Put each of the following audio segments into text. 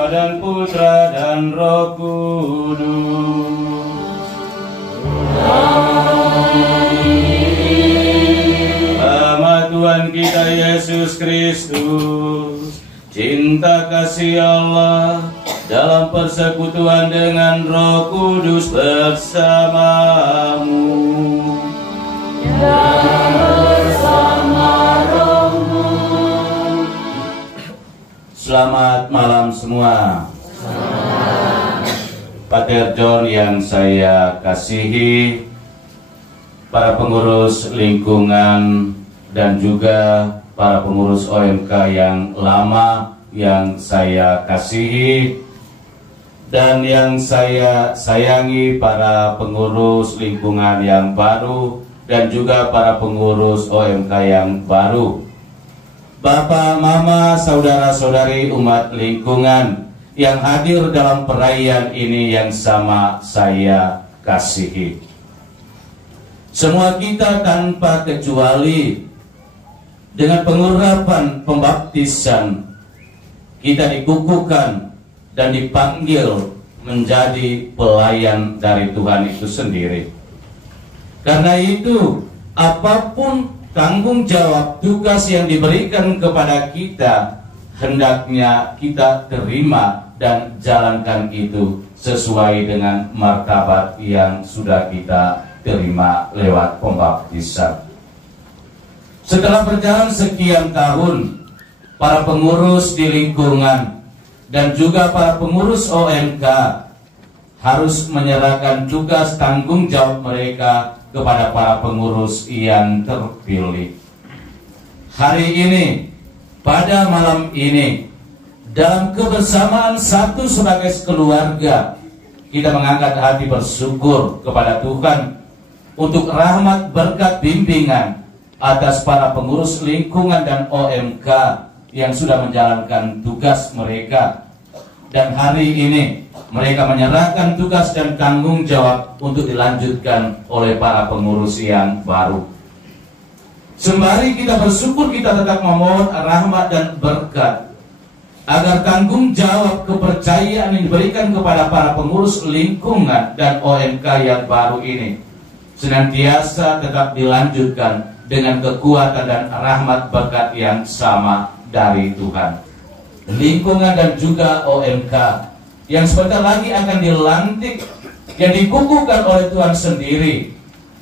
Bapa dan Putra dan Roh Kudus. Nama Tuhan kita Yesus Kristus, cinta kasih Allah dalam persekutuan dengan Roh Kudus bersamamu dan bersama rohmu. Selamat malam semua. Pater John yang saya kasihi, para pengurus lingkungan dan juga para pengurus OMK yang lama yang saya kasihi, dan yang saya sayangi para pengurus lingkungan yang baru dan juga para pengurus OMK yang baru. Bapak, Mama, saudara-saudari umat lingkungan yang hadir dalam perayaan ini yang sama saya kasihi. Semua kita tanpa kecuali dengan pengurapan pembaptisan kita dikukuhkan dan dipanggil menjadi pelayan dari Tuhan itu sendiri. Karena itu, apapun tanggung jawab tugas yang diberikan kepada kita, hendaknya kita terima dan jalankan itu sesuai dengan martabat yang sudah kita terima lewat pembaptisan. Setelah berjalan sekian tahun, para pengurus di lingkungan dan juga para pengurus OMK harus menyerahkan tugas tanggung jawab mereka kepada para pengurus yang terpilih. Hari ini, pada malam ini, dalam kebersamaan satu sebagai keluarga, kita mengangkat hati bersyukur kepada Tuhan untuk rahmat berkat bimbingan atas para pengurus lingkungan dan OMK yang sudah menjalankan tugas mereka. Dan hari ini mereka menyerahkan tugas dan tanggung jawab untuk dilanjutkan oleh para pengurus yang baru. Sembari kita bersyukur, kita tetap memohon rahmat dan berkat agar tanggung jawab kepercayaan yang diberikan kepada para pengurus lingkungan dan OMK yang baru ini senantiasa tetap dilanjutkan dengan kekuatan dan rahmat berkat yang sama dari Tuhan. Lingkungan dan juga OMK yang sebentar lagi akan dilantik, yang dikukuhkan oleh Tuhan sendiri,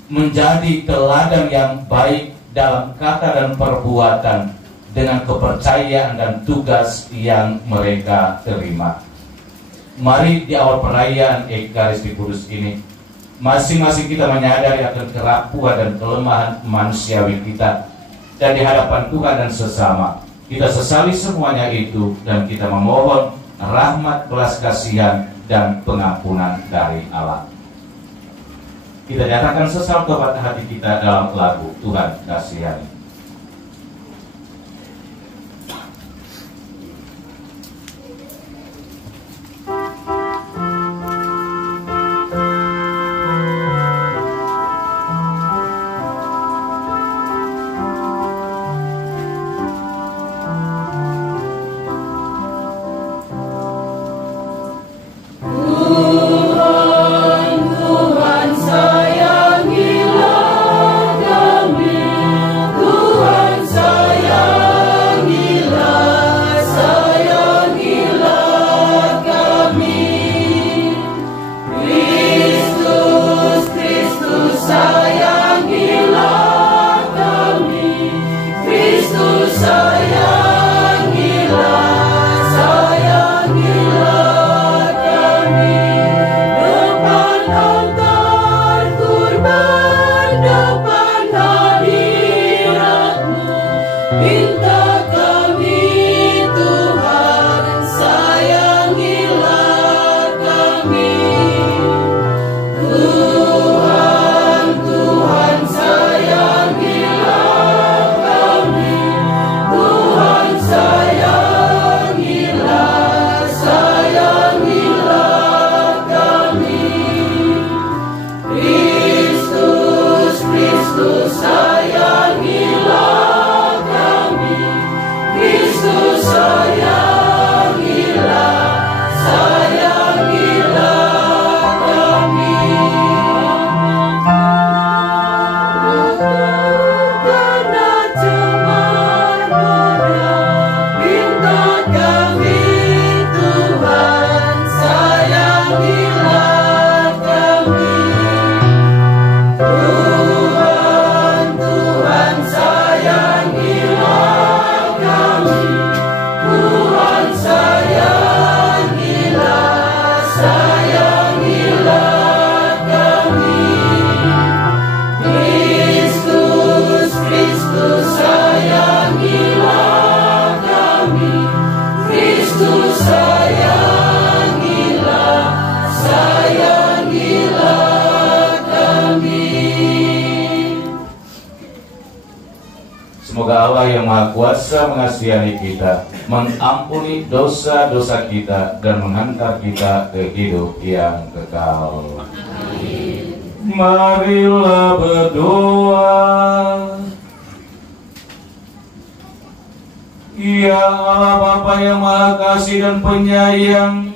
menjadi teladan yang baik dalam kata dan perbuatan dengan kepercayaan dan tugas yang mereka terima. Mari di awal perayaan Ekaristi Kudus ini, masing-masing kita menyadari akan kerapuhan dan kelemahan manusiawi kita, dan di hadapan Tuhan dan sesama kita sesali semuanya itu, dan kita memohon rahmat, belas kasihan, dan pengampunan dari Allah. Kita nyatakan sesal kepada hati kita dalam lagu Tuhan Kasihani. Tuhan sayangilah kami. berkuasa mengasihani kita, mengampuni dosa-dosa kita, dan menghantar kita ke hidup yang kekal. Amin. Marilah berdoa. Ya Allah Bapa yang Maha Kasih dan Penyayang,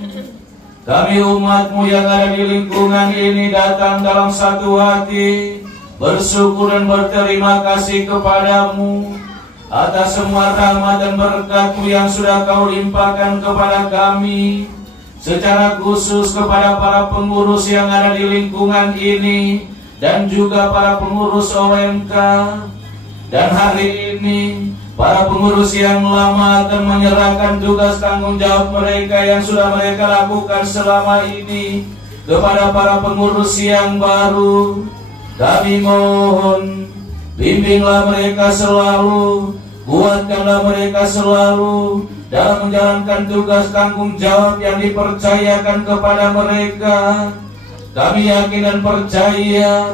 kami umat-Mu yang ada di lingkungan ini datang dalam satu hati, bersyukur dan berterima kasih kepada-Mu atas semua rahmat dan berkat-Mu yang sudah Kau limpahkan kepada kami, secara khusus kepada para pengurus yang ada di lingkungan ini dan juga para pengurus OMK. Dan hari ini para pengurus yang lama akan menyerahkan tugas tanggung jawab mereka yang sudah mereka lakukan selama ini kepada para pengurus yang baru. Kami mohon, bimbinglah mereka selalu, kuatkanlah mereka selalu dalam menjalankan tugas tanggung jawab yang dipercayakan kepada mereka. Kami yakin dan percaya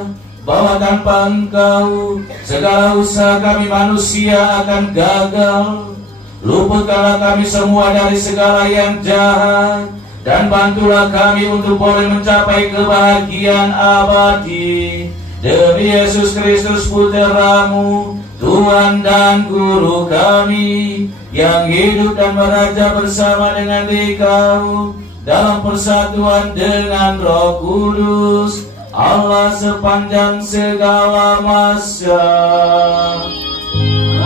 bahwa tanpa Engkau segala usaha kami manusia akan gagal. Luputkanlah kami semua dari segala yang jahat, dan bantulah kami untuk boleh mencapai kebahagiaan abadi. Demi Yesus Kristus Putra-Mu, Tuhan dan Guru kami, yang hidup dan meraja bersama dengan Dikau dalam persatuan dengan Roh Kudus, Allah sepanjang segala masa.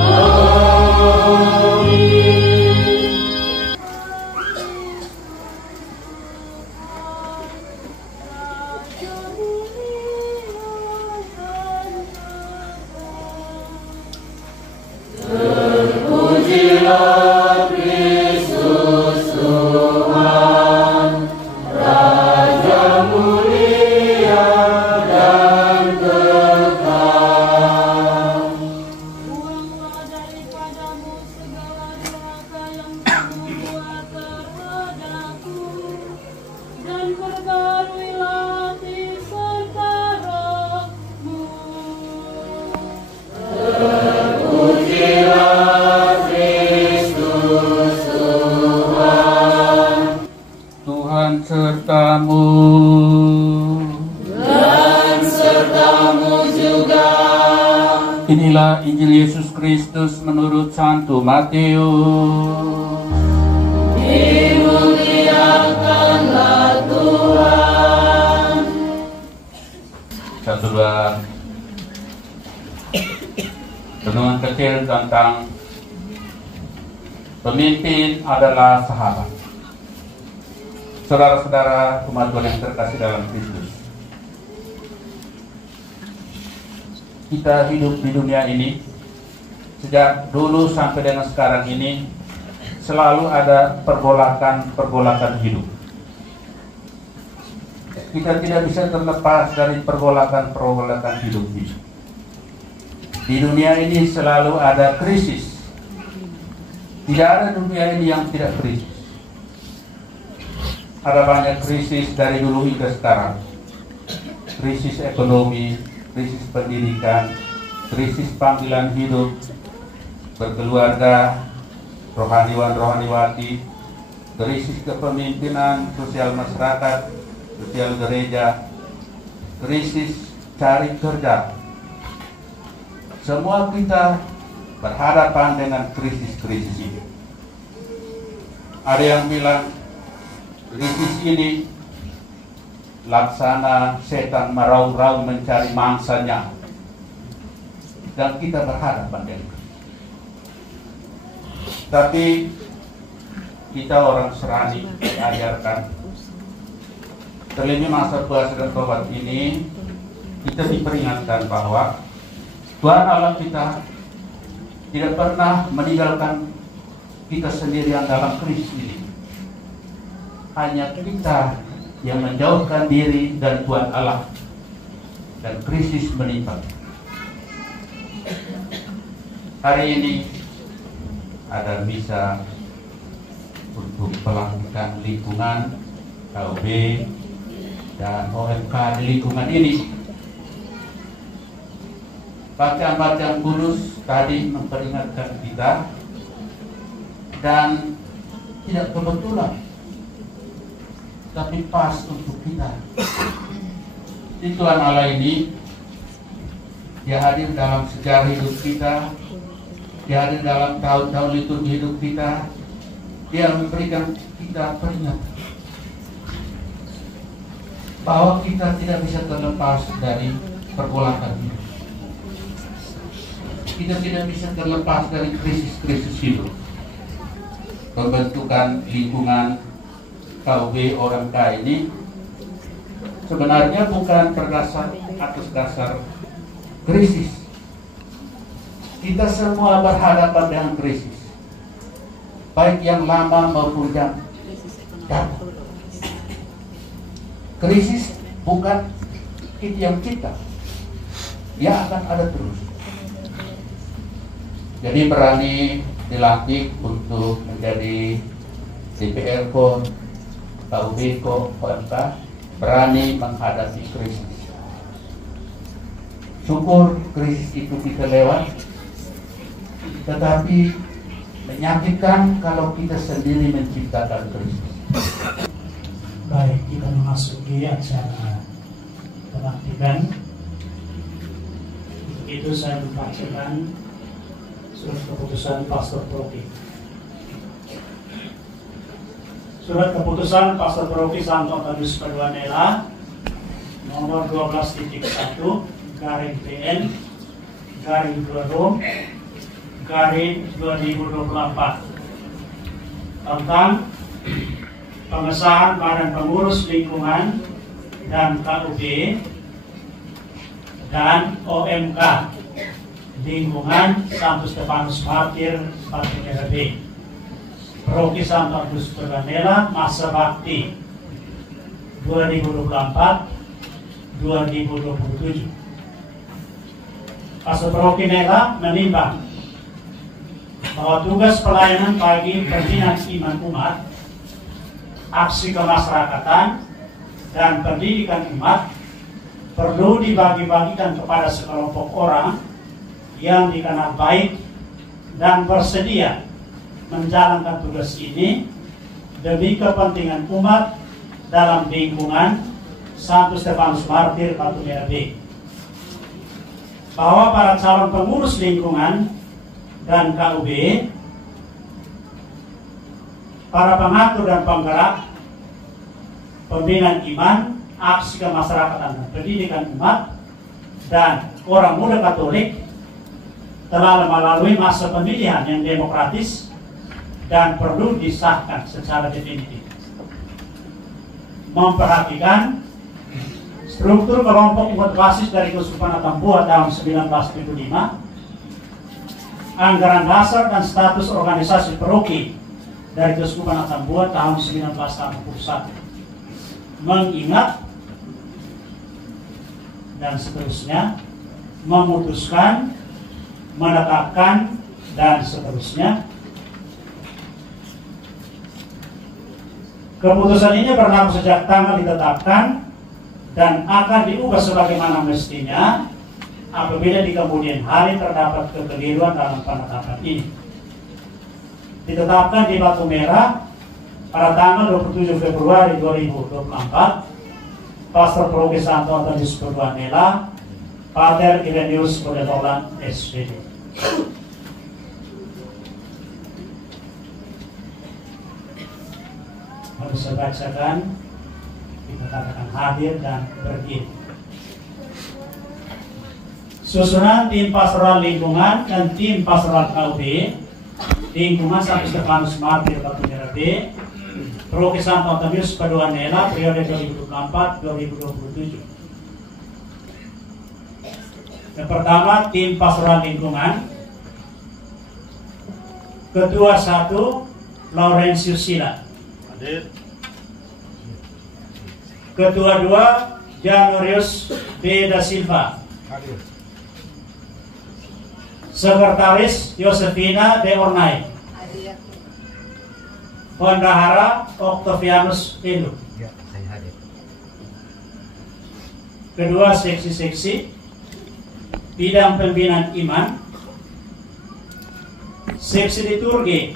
Amin. Terpujilah Kristus Tuhan, Raja mulia dan kekal. Buanglah daripadamu segala durhaka yang membuat terhadapku, dan perbaruilah hati serta rohmu. Terpujilah sertamu dan sertamu juga. Inilah Injil Yesus Kristus menurut Santo Matius. Dimuliakanlah Tuhan. Satu dua. Renungan kecil tentang pemimpin adalah sahabat. Saudara-saudara umat Tuhan yang terkasih dalam Kristus, kita hidup di dunia ini sejak dulu sampai dengan sekarang ini selalu ada pergolakan hidup. Kita tidak bisa terlepas dari pergolakan hidup ini. Di dunia ini selalu ada krisis. Tidak ada dunia ini yang tidak krisis. Ada banyak krisis dari dulu hingga sekarang. Krisis ekonomi, krisis pendidikan, krisis panggilan hidup, berkeluarga, rohaniwan-rohaniwati, krisis kepemimpinan, sosial masyarakat, sosial gereja, krisis cari kerja. Semua kita berhadapan dengan krisis-krisis ini. Ada yang bilang krisis ini laksana setan meraung-raung mencari mangsanya, dan kita berhadapan dengan. Tapi kita orang Serani diajarkan, terlebih masa puasa dan tobat ini, kita diperingatkan bahwa Tuhan Allah kita tidak pernah meninggalkan kita sendirian dalam krisis ini. Hanya kita yang menjauhkan diri dari Tuhan Allah dan krisis menimpa. Hari ini ada misa untuk pelantikan lingkungan KUB dan OMK di lingkungan ini. Bacaan-bacaan kudus tadi memperingatkan kita dan tidak kebetulan, tapi pas untuk kita. Di Tuhan Allah ini, Dia hadir dalam sejarah hidup kita, Dia hadir dalam tahun-tahun liturgi hidup kita. Dia memberikan kita peringatan bahwa kita tidak bisa terlepas dari pergolakan hidup. Kita tidak bisa terlepas dari krisis-krisis hidup. Pembentukan lingkungan KUB OMK ini sebenarnya bukan berdasar atas dasar krisis. Kita semua berhadapan dengan krisis, baik yang lama maupun yang datang. Krisis bukan yang kita, dia akan ada terus. Jadi berani dilantik untuk menjadi DPR KUB OMK, berani menghadapi krisis. Syukur krisis itu kita lewat, tetapi menyakitkan kalau kita sendiri menciptakan krisis. Baik, kita memasuki acara pelantikan. Untuk itu saya membacakan surat keputusan Pastor Paroki. Surat keputusan Pastor Paroki Santo Antonius Paduanela nomor 12.1/PN/2/2024 tentang pengesahan Badan Pengurus Lingkungan dan KUB dan OMK Lingkungan Santo Stefanus Martir Batu Merah B, Paroki Santo Antonius Paduanela, masa bakti 2024-2027. Pastor Paroki Nela menimbang bahwa tugas pelayanan bagi pembinaan iman umat, aksi kemasyarakatan, dan pendidikan umat perlu dibagi-bagikan kepada sekelompok orang yang dikenal baik dan bersedia menjalankan tugas ini demi kepentingan umat dalam lingkungan Santo Stefanus Martir Batu Merah B. Bahwa para calon pengurus lingkungan dan KUB, para pengatur dan penggerak pembinaan iman, aksi kemasyarakatan dan pendidikan umat, dan orang muda Katolik telah melalui masa pemilihan yang demokratis dan perlu disahkan secara definitif. Memperhatikan struktur kelompok umat basis dari Keuskupan Atambua tahun 1975, anggaran dasar dan status organisasi paroki dari Keuskupan Atambua tahun 1981, mengingat dan seterusnya, memutuskan, menetapkan, dan seterusnya. Keputusan ini berlaku sejak tanggal ditetapkan dan akan diubah sebagaimana mestinya apabila di kemudian hari terdapat kekeliruan dalam penetapan ini. Ditetapkan di Batu Merah pada tanggal 27 Februari 2024, Pastor Paroki Santo Antonius Paduanela, Pater Irenaeus Bodetolan, SPD. Harus saya bacakan, kita katakan hadir dan berdiri. Susunan tim pastoral lingkungan dan tim pastoral KUB lingkungan Santo Stefanus Martir Batu Merah B, Paroki Santo Antonius Paduanela periode 2024-2027. Yang pertama, tim pastoral lingkungan. Ketua 1, Laurentius Sila. Hadir. Ketua 2, Janurius B. Da Silva. Hadir. Sekretaris, Yosefina De Ornay. Hadir. Bendahara, Octavianus Elu. Ya, saya hadir. Kedua, seksi-seksi bidang pembinaan iman, seksi liturgi,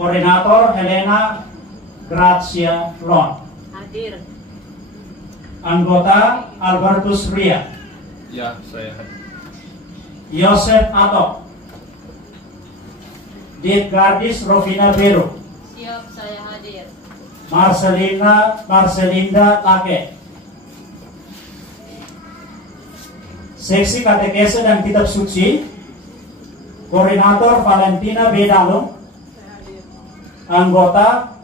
Koordinator Helena Gracia Lon. Hadir. Anggota Albertus Ria. Ya, saya hadir. Yosef Atok. Ditgardis Rovina Beru. Siap, saya hadir. Marcelinda Lake. Seksi Katekese dan Kitab Suci, Koordinator Valentina Bedalung. Anggota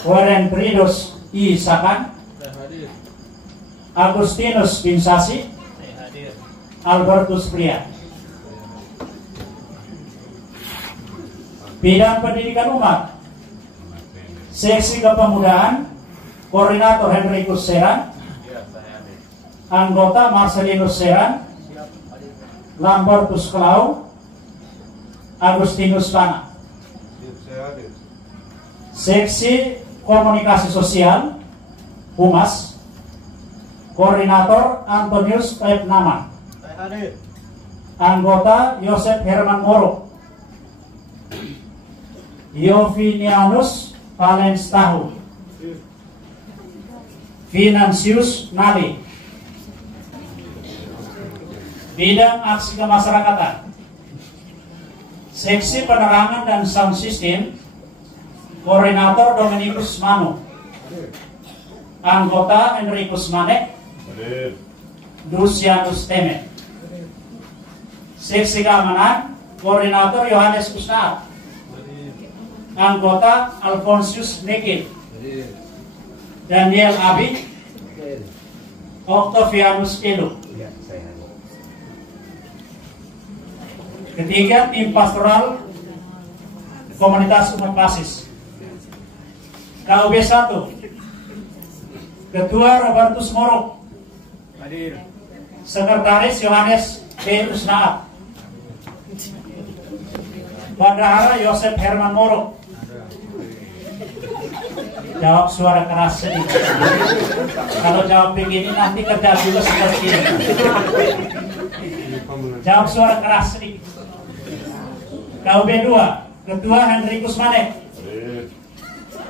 Warendridos I. Sakan. Saya hadir. Agustinus Binsasi. Saya hadir. Albertus Pria. Bidang Pendidikan Umat, Seksi Kepemudaan, Koordinator Henrikus Seran. Ya, saya hadir. Anggota Marcelinus Seran. Siap, hadir. Lambertus Klau. Agustinus Pana. Saya hadir. Seksi Komunikasi Sosial, Humas, Koordinator Antonius Naman. Saya hadir. Anggota Yosef Herman Moro. Yovinianus Valenstahu. Finansius Nali. Bidang Aksi Kemasyarakatan, Seksi Penerangan dan Sound System, Koordinator Dominikus Manu. Anggota Enrikus Manek. Lucianus Teme. Seksi Keamanan, Koordinator Yohanes Ustad. Anggota Alfonsius Nekin. Daniel Abi. Octavianus Elu. Ya, saya hadir. Ketiga, tim pastoral komunitas umat basis. KUB 1, Ketua Robertus Moro. Hadir. Sekretaris Yohanes B. Usnaat. Bendahara Yosef Herman Moro. Jawab suara keras sedikit. Kalau jawab begini nanti kerja juga seperti ini. Jawab suara keras sedikit. KUB 2, Ketua Henrikus Manek.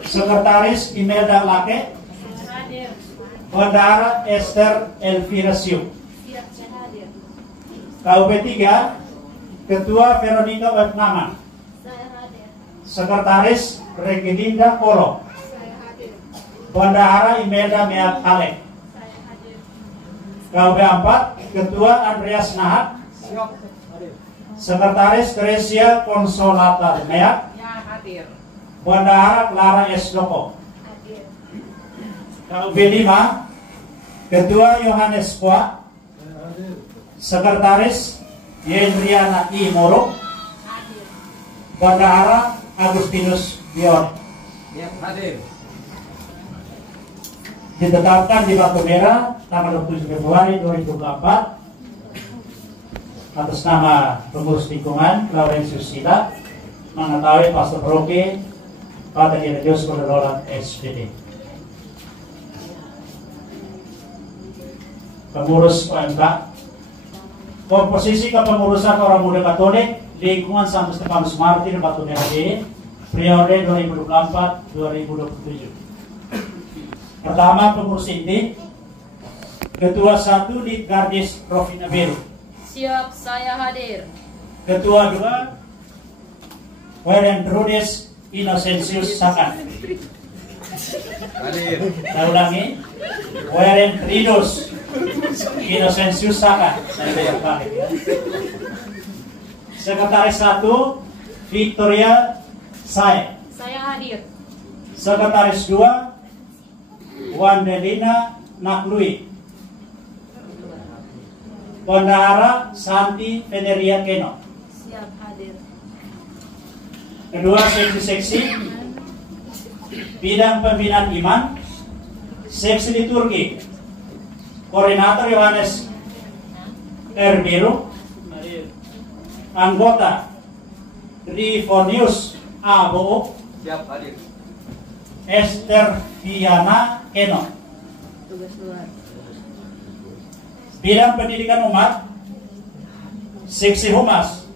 Sekretaris Imelda Lake. Hadir. Bendahara Esther Elvira Siu. Siap, saya hadir. KUB 3, Ketua Veronica Wetnaman. Saya hadir. Sekretaris Regilinda Kolo. Saya hadir. Bendahara Imelda Meat Alek. Saya hadir. KUB 4, Ketua Andreas Nahat. Siap, hadir. Sekretaris Teresia Konsolata Meat. Ya, hadir. Bendahara Clara S. Loko. Hadir. KUB 5, Ketua Yohanes Kwa. Sekretaris Yendriana I. Moro. Hadir. Bendahara Agustinus Bion. Ya, hadir. Ditetapkan di Batu Merah tanggal 27 Februari 2024 atas nama pengurus lingkungan Laurentius Sila mengetahui Pastor Roke pada Dios Pengelolaan SPD. Pengurus OMK, komposisi kepengurusan orang muda Katolik lingkungan Santo Stefanus Martir Batu Merah D, periode 2024-2027. Pertama, pengurus inti, Ketua 1 Ditgardis Rovina Beru. Siap, saya hadir. Ketua 2 Warendridos Innocentius Sakan. Hadir. Saya ulangi, Warendridos Innocentius Sakan. Saya balik ya. Sekretaris 1 Victoria Sae. Saya hadir. Sekretaris 2 Wandelina Naklui. Bendahara Santi Feneria Keno. Siap, hadir. Kedua, seksi-seksi bidang pembinaan iman, seksi liturgi, Koordinator Yohanes R. Biru. Anggota Rifonius A. Book. Siap, hadir. Esther Viana Keno. Tugas luar. Bidang pendidikan umat, seksi humas,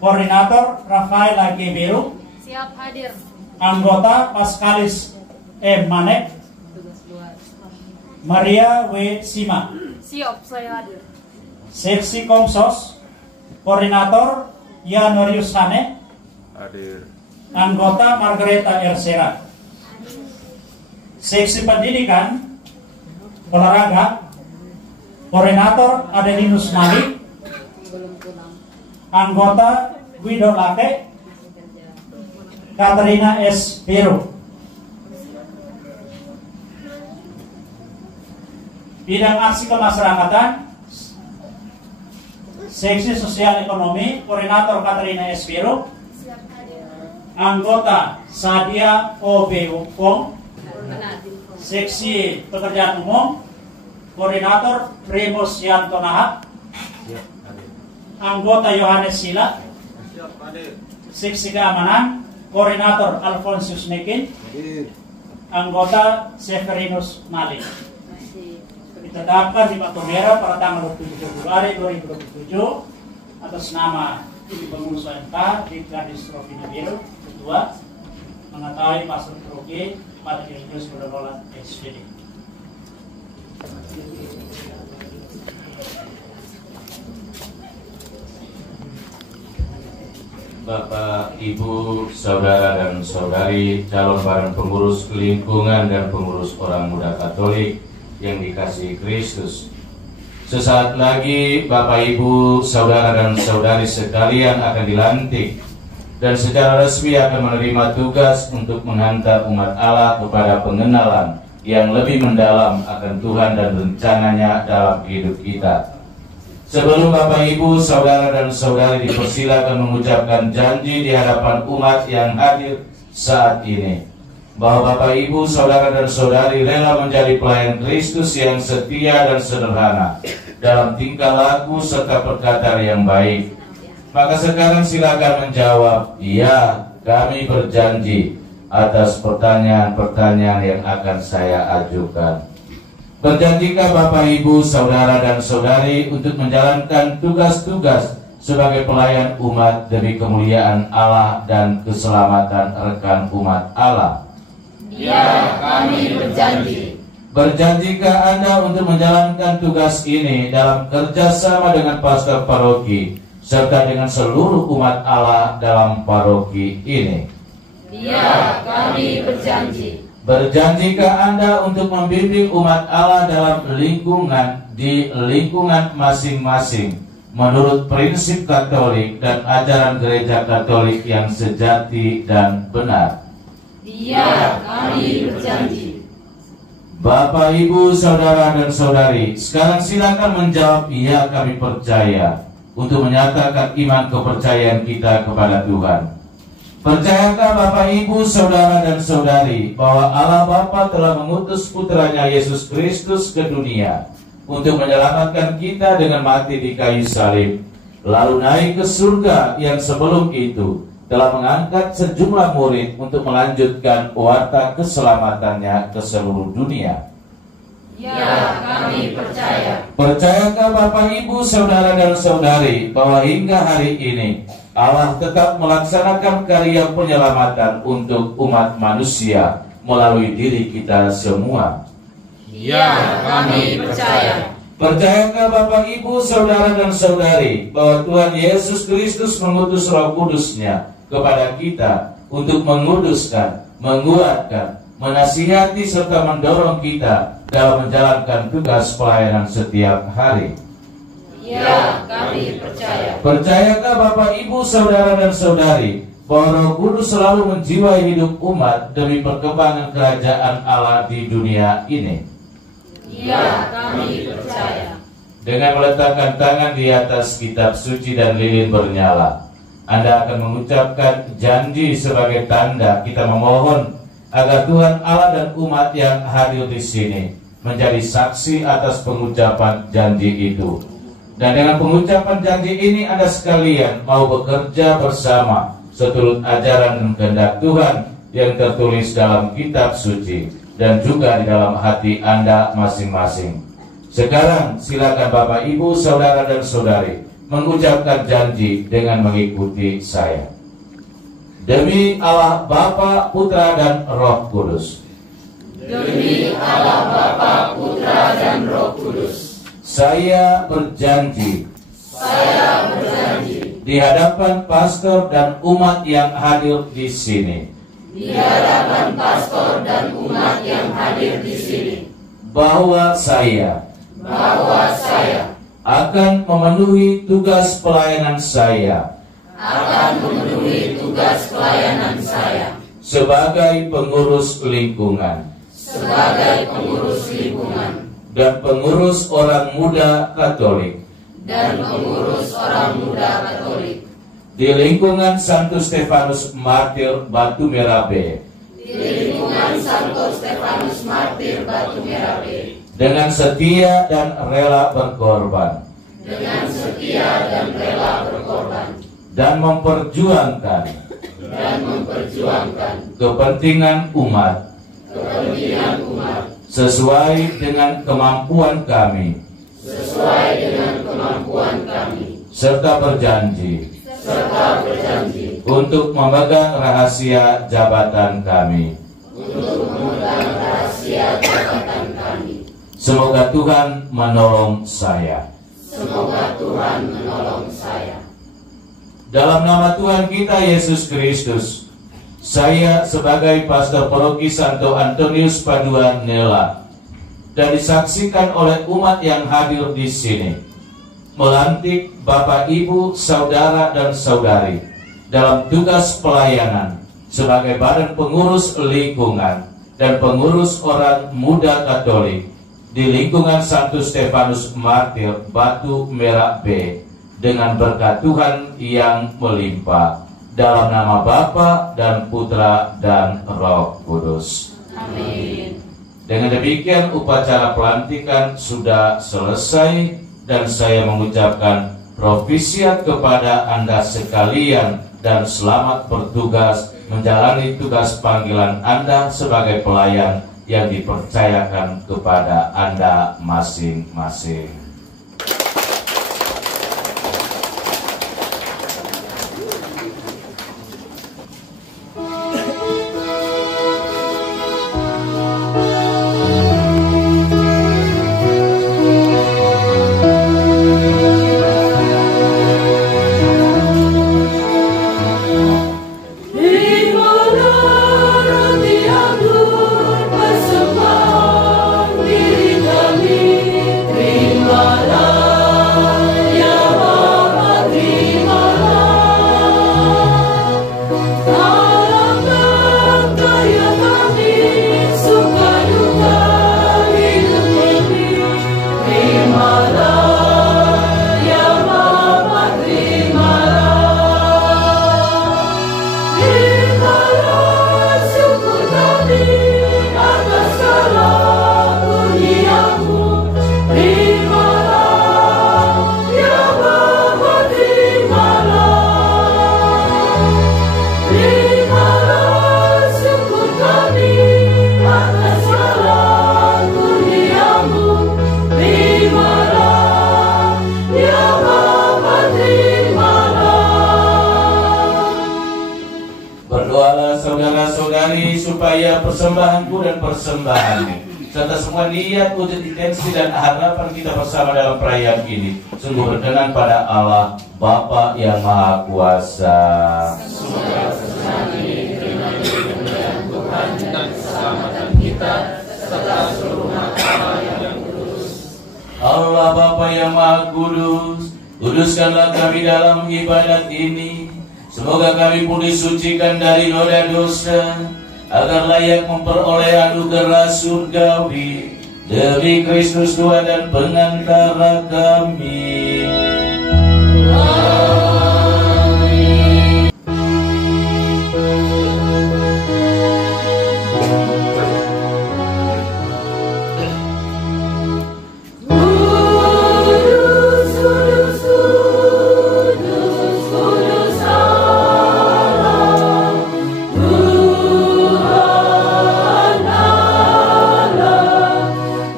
Koordinator Rafael Lagi Biru. Siap hadir. Anggota Paskalis Manek, Tugas luar. Maria W. Sima. Siap, saya hadir. Seksi Komsos, Koordinator Yanorius Hane. Hadir. Anggota Margareta Ersera. Seksi Pendidikan Olahraga, Koordinator Adelinus Malik. Belum pulang. Anggota Guido Lake, Katerina S. Piru. Bidang aksi kemasyarakatan, Seksi Sosial Ekonomi, Koordinator Katerina S. Piru. Siap hadir. Anggota Sadia O.B. Wong. Benar. Seksi Pekerjaan Umum, Koordinator Primus Yanto Nahak. Anggota Yohanes Sila. Siap hadir. Seksi Keamanan, Koordinator Alfonsius Nekin. Hadir. Anggota Severinus Malik. Masih. Ditetapkan di Batu Merah pada tanggal 27 Februari 2027 atas nama Ibu Pengurus OMK di Kadis Rovina Biru, Ketua, mengetahui Pastor Troke pada Ilyus Berdolan SPD. Bapak, Ibu, Saudara dan Saudari calon badan pengurus lingkungan dan pengurus orang muda Katolik yang dikasihi Kristus. Sesaat lagi Bapak, Ibu, Saudara dan Saudari sekalian akan dilantik dan secara resmi akan menerima tugas untuk menghantar umat Allah kepada pengenalan yang lebih mendalam akan Tuhan dan rencananya dalam hidup kita. Sebelum Bapak, Ibu, Saudara dan Saudari dipersilakan mengucapkan janji di hadapan umat yang hadir saat ini, bahwa Bapak, Ibu, Saudara dan Saudari rela menjadi pelayan Kristus yang setia dan sederhana dalam tingkah laku serta perkataan yang baik. Maka sekarang silakan menjawab, "Ya, kami berjanji," atas pertanyaan-pertanyaan yang akan saya ajukan. Berjanjikah Bapak, Ibu, Saudara dan Saudari untuk menjalankan tugas-tugas sebagai pelayan umat demi kemuliaan Allah dan keselamatan rekan umat Allah? Ya, kami berjanji. Berjanjikah Anda untuk menjalankan tugas ini dalam kerjasama dengan pastor paroki serta dengan seluruh umat Allah dalam paroki ini? Ya, kami berjanji. Berjanjikah Anda untuk membimbing umat Allah dalam lingkungan masing-masing menurut prinsip Katolik dan ajaran gereja Katolik yang sejati dan benar? Ya, kami berjanji. Bapak, Ibu, Saudara dan Saudari, sekarang silakan menjawab, "Ya, kami percaya," untuk menyatakan iman kepercayaan kita kepada Tuhan. Percayakah Bapak, Ibu, Saudara dan Saudari bahwa Allah Bapa telah mengutus putranya Yesus Kristus ke dunia untuk menyelamatkan kita dengan mati di kayu salib, lalu naik ke surga yang sebelum itu telah mengangkat sejumlah murid untuk melanjutkan warta keselamatannya ke seluruh dunia? Ya, kami percaya. Percayakah Bapak, Ibu, Saudara dan Saudari bahwa hingga hari ini Allah tetap melaksanakan karya penyelamatan untuk umat manusia melalui diri kita semua? Ya, kami percaya. Percayakah Bapak, Ibu, Saudara dan Saudari bahwa Tuhan Yesus Kristus mengutus Roh Kudus-Nya kepada kita untuk menguduskan, menguatkan, menasihati serta mendorong kita dalam menjalankan tugas pelayanan setiap hari? Ya, kami percaya. Percayakah Bapak, Ibu, Saudara dan Saudari bahwa Roh Kudus selalu menjiwai hidup umat demi perkembangan kerajaan Allah di dunia ini? Ya, kami percaya. Dengan meletakkan tangan di atas kitab suci dan lilin bernyala, Anda akan mengucapkan janji sebagai tanda kita memohon agar Tuhan Allah dan umat yang hadir di sini menjadi saksi atas pengucapan janji itu. Dan dengan pengucapan janji ini Anda sekalian mau bekerja bersama seturut ajaran dan kehendak Tuhan yang tertulis dalam kitab suci dan juga di dalam hati Anda masing-masing. Sekarang silakan Bapak, Ibu, Saudara dan Saudari mengucapkan janji dengan mengikuti saya. Demi Allah Bapa, Putra, dan Roh Kudus. Demi Allah Bapa, Putra, dan Roh Kudus. Saya berjanji di hadapan pastor dan umat yang hadir di sini, bahwa saya akan memenuhi tugas pelayanan saya sebagai pengurus lingkungan dan pengurus orang muda Katolik di lingkungan Santo Stefanus Martir Batu Merah B, dengan setia dan rela berkorban dan memperjuangkan kepentingan umat sesuai dengan kemampuan kami, serta berjanji untuk memegang rahasia jabatan kami. Semoga Tuhan menolong saya. Dalam nama Tuhan kita Yesus Kristus, saya sebagai pastor paroki Santo Antonius Padua Nela dan disaksikan oleh umat yang hadir di sini, melantik Bapak, Ibu, Saudara, dan Saudari dalam tugas pelayanan sebagai badan pengurus lingkungan dan pengurus orang muda Katolik di lingkungan Santo Stefanus Martir Batu Merah B, dengan berkat Tuhan yang melimpah, dalam nama Bapa dan Putra dan Roh Kudus. Amin. Dengan demikian upacara pelantikan sudah selesai dan saya mengucapkan propisiat kepada Anda sekalian dan selamat bertugas menjalani tugas panggilan Anda sebagai pelayan yang dipercayakan kepada Anda masing-masing. Supaya persembahanku dan persembahanmu serta semua niat, wujud, intensi dan harapan kita bersama dalam perayaan ini sungguh berkenan pada Allah Bapa yang Maha Kuasa. Semoga persembahan ini diterima di kemuliaan Tuhan dan keselamatan kita serta seluruh umat Allah yang kudus. Allah Bapa yang Maha Kudus, kuduskanlah kami dalam ibadat ini. Semoga kami pun disucikan dari noda dosa, agar layak memperoleh anugerah surgawi demi Kristus Tuhan dan pengantara kami. Amin.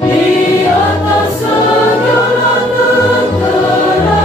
Di atas segala negara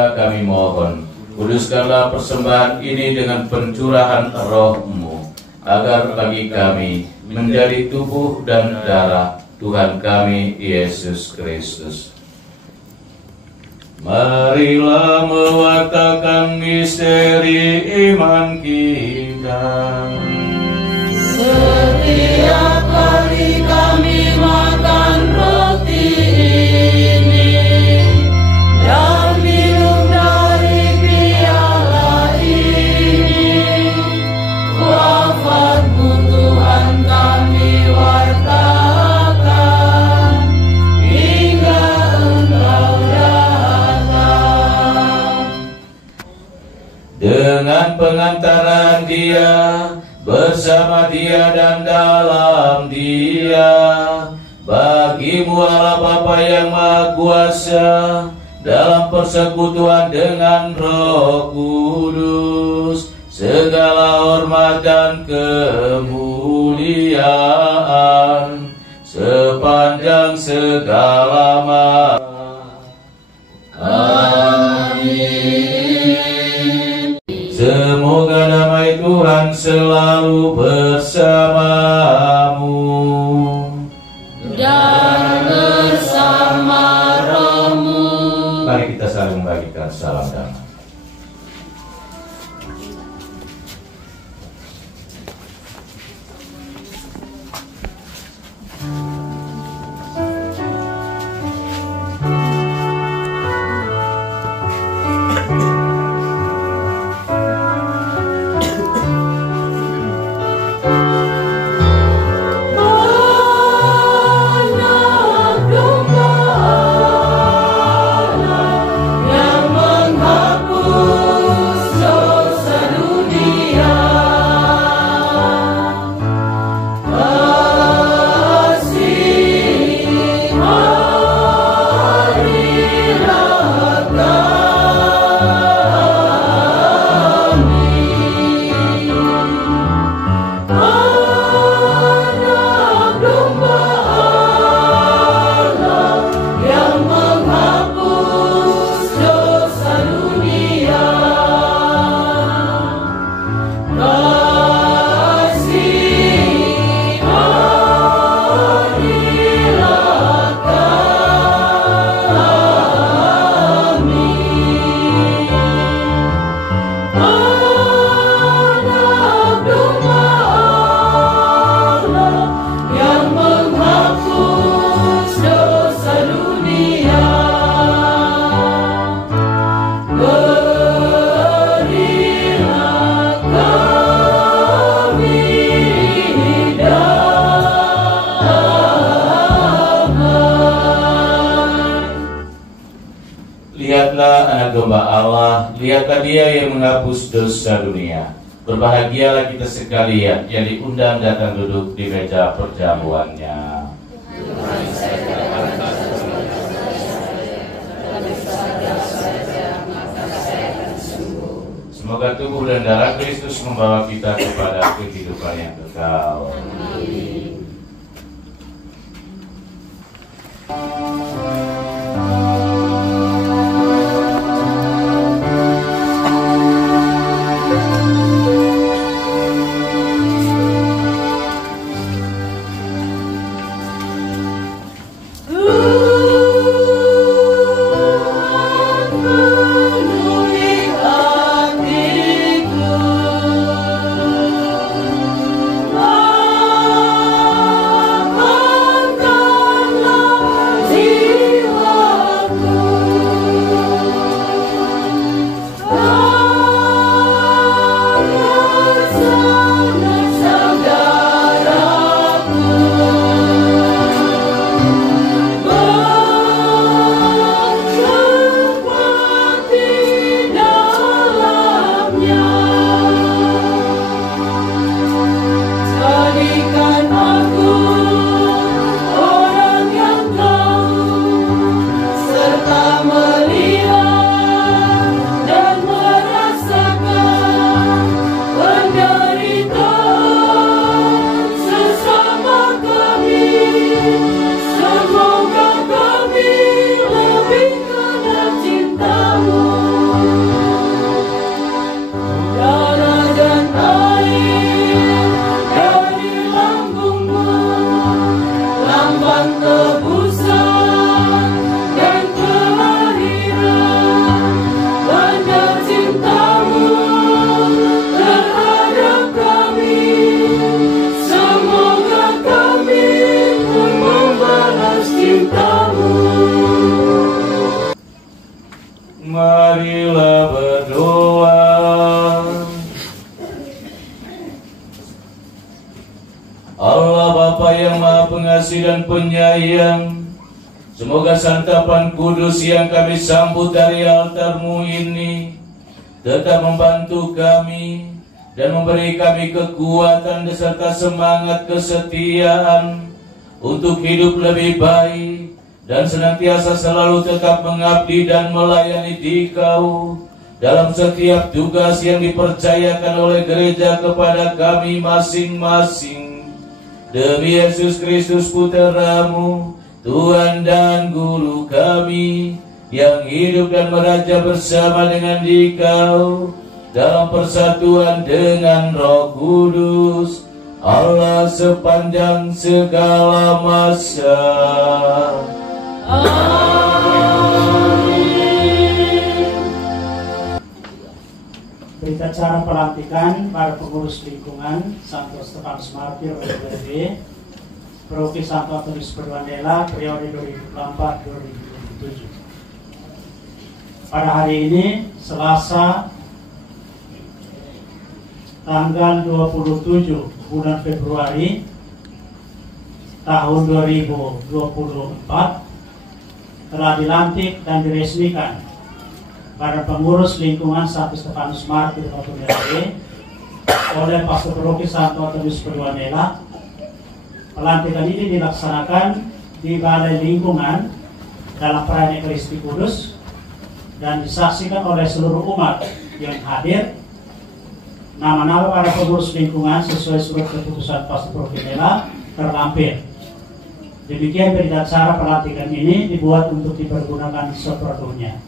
juga kami mohon, kuduskanlah persembahan ini dengan pencurahan Roh-Mu, agar bagi kami menjadi tubuh dan darah Tuhan kami Yesus Kristus. Marilah mewartakan misteri iman kita. Setiap kali kami makan roti ini dan minum dari piala ini, wafat-Mu Tuhan kami wartakan hingga Engkau datang. Dengan pengantaran Dia, bersama Dia dan dalam Dia, bagi-Mu Allah Bapa yang Maha Kuasa, dalam persekutuan dengan Roh Kudus, segala hormat dan kemuliaan sepanjang segala masa. Amin. Semoga damai Tuhan selalu bersamamu Dan bersama Roh-Mu. Mari kita saling membagikan salam damai. Lihatlah anak domba Allah, lihatlah Dia yang menghapus dosa dunia. Berbahagialah kita sekalian yang diundang datang duduk di meja perjamuannya. Semoga tubuh dan darah Kristus membawa kita kepada kehidupan yang kekal. Penuhi hatiku. pengasih dan penyayang. Semoga santapan kudus yang kami sambut dari altar-Mu ini tetap membantu kami dan memberi kami kekuatan beserta semangat kesetiaan untuk hidup lebih baik dan senantiasa selalu tetap mengabdi dan melayani Dikau dalam setiap tugas yang dipercayakan oleh gereja kepada kami masing-masing. Demi Yesus Kristus Putra-Mu, Tuhan dan Guru kami, yang hidup dan meraja bersama dengan Dikau dalam persatuan dengan Roh Kudus, Allah sepanjang segala masa. Berita acara pelantikan para pengurus lingkungan Santo Stefanus Martir ODPRD Paroki Santo Antonius Padua-Nela periode 2024-2027. Pada hari ini Selasa tanggal 27 bulan Februari tahun 2024 telah dilantik dan diresmikan para pengurus lingkungan Santo Stefanus Martir ODPRD oleh Pastor Paroki Santo Antonius Padua-Nela. Pelantikan ini dilaksanakan di Balai Lingkungan dalam perayaan Ekaristi Kudus dan disaksikan oleh seluruh umat yang hadir. Nama-nama para pengurus lingkungan sesuai surat keputusan Pastor Padua-Nela terlampir. Demikian berita acara pelantikan ini dibuat untuk dipergunakan seperlunya.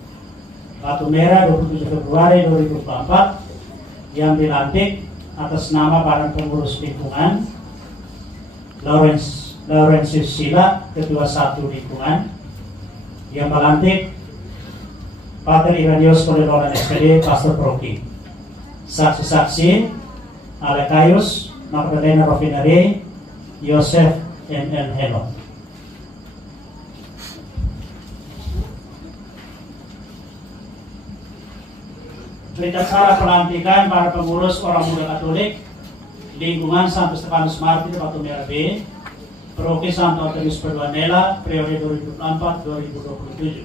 Batu Merah 27 Februari 2024 yang dilantik atas nama para pengurus lingkungan Laurentius Sila, Ketua 1 Lingkungan, yang melantik Pater Irenaeus Kolerolan SPD, Pastor Paroki. Saksi-saksi Alekaius, Magdalena Rofinare, Yosef N.L. Helo. Berita acara pelantikan para pengurus orang muda Katolik Lingkungan Santo Stefanus Martir Batu Merah B, Paroki Santo Antonius Padua-Nela periode 2024-2027.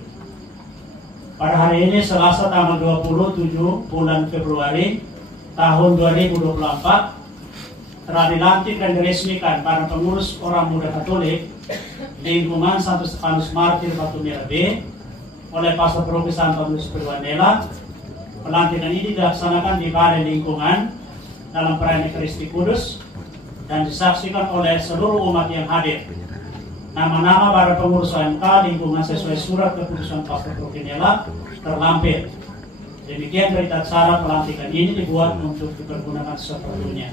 Pada hari ini Selasa tanggal 27 bulan Februari tahun 2024 telah dilantik dan diresmikan para pengurus orang muda Katolik Lingkungan Santo Stefanus Martir Batu Merah B oleh Pastor Paroki Santo Antonius Padua-Nela. Pelantikan ini dilaksanakan di Balai Lingkungan dalam perayaan Ekaristi Kudus dan disaksikan oleh seluruh umat yang hadir. Nama-nama para pengurus OMK lingkungan sesuai surat keputusan Pastor Padua-Nela terlampir. Demikian berita acara pelantikan ini dibuat untuk dipergunakan seperlunya.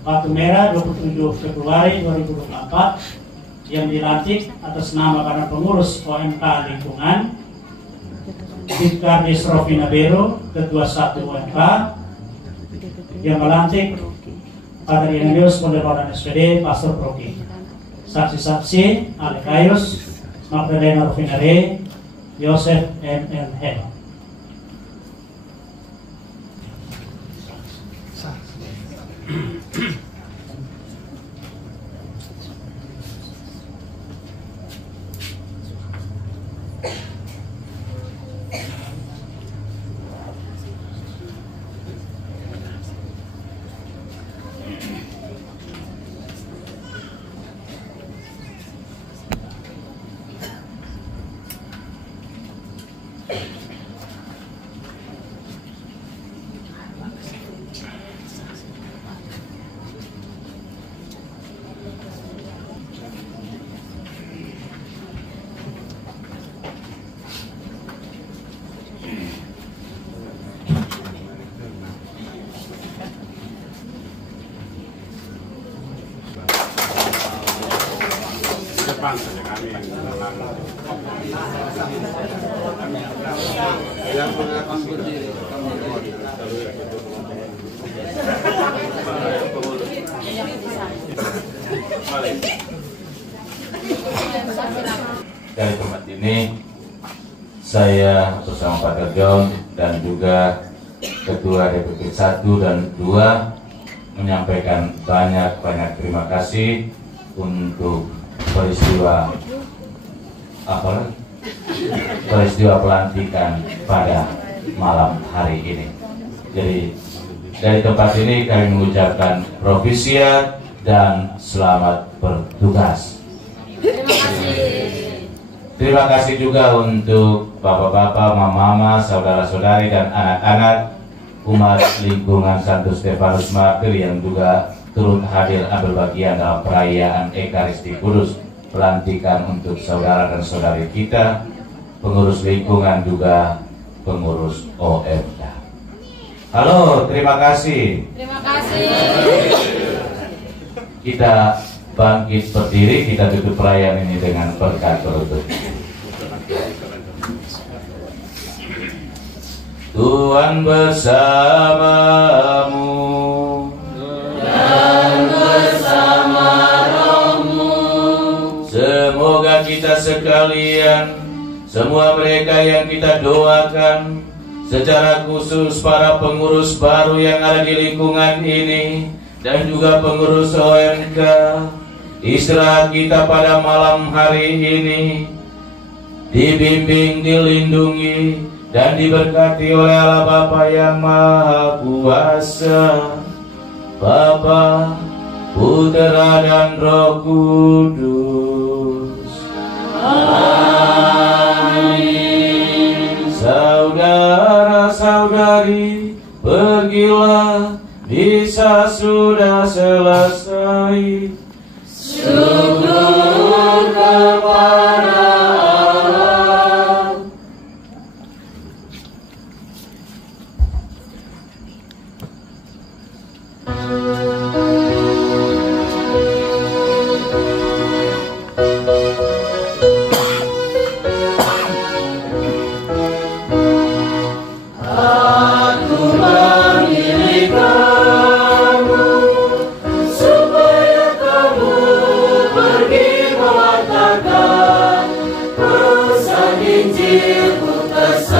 Batu Merah 27 Februari 2024 yang dilantik atas nama para pengurus OMK lingkungan Vicaris Rofina Bero, Ketua 1 OMK, yang melantik Pater Irenaeus Kolerolan SPD, Pastor Paroki. Saksi-saksi Alekaius, Magdalena Rofinare, Yosef N.L. Helo. Depan saja kami yang mengaku berdiri. Dari tempat ini saya bersama Pater John dan juga Ketua DPP 1 dan 2 menyampaikan banyak terima kasih untuk peristiwa peristiwa pelantikan pada malam hari ini. Jadi dari tempat ini kami mengucapkan provisiat dan selamat bertugas. Terima kasih juga untuk bapak-bapak, mama-mama, saudara-saudari dan anak-anak umat lingkungan Santo Stefanus Martir yang juga turut hadir ambil bagian dalam perayaan Ekaristi Kudus pelantikan untuk saudara dan saudari kita, pengurus lingkungan juga pengurus OMK. Halo, terima kasih. Terima kasih. Kita bangkit berdiri, kita tutup perayaan ini dengan berkat berlutut. Tuhan bersamamu dan bersama rohmu. Semoga kita sekalian, semua mereka yang kita doakan, secara khusus para pengurus baru yang ada di lingkungan ini dan juga pengurus OMK, istirahat kita pada malam hari ini dibimbing, dilindungi dan diberkati oleh Allah Bapa yang Maha Kuasa, Bapa, Putra dan Roh Kudus. Amin. Saudara-saudari, pergilah, bisa sudah selesai. Syukur kepada Allah. Injilku tersayang.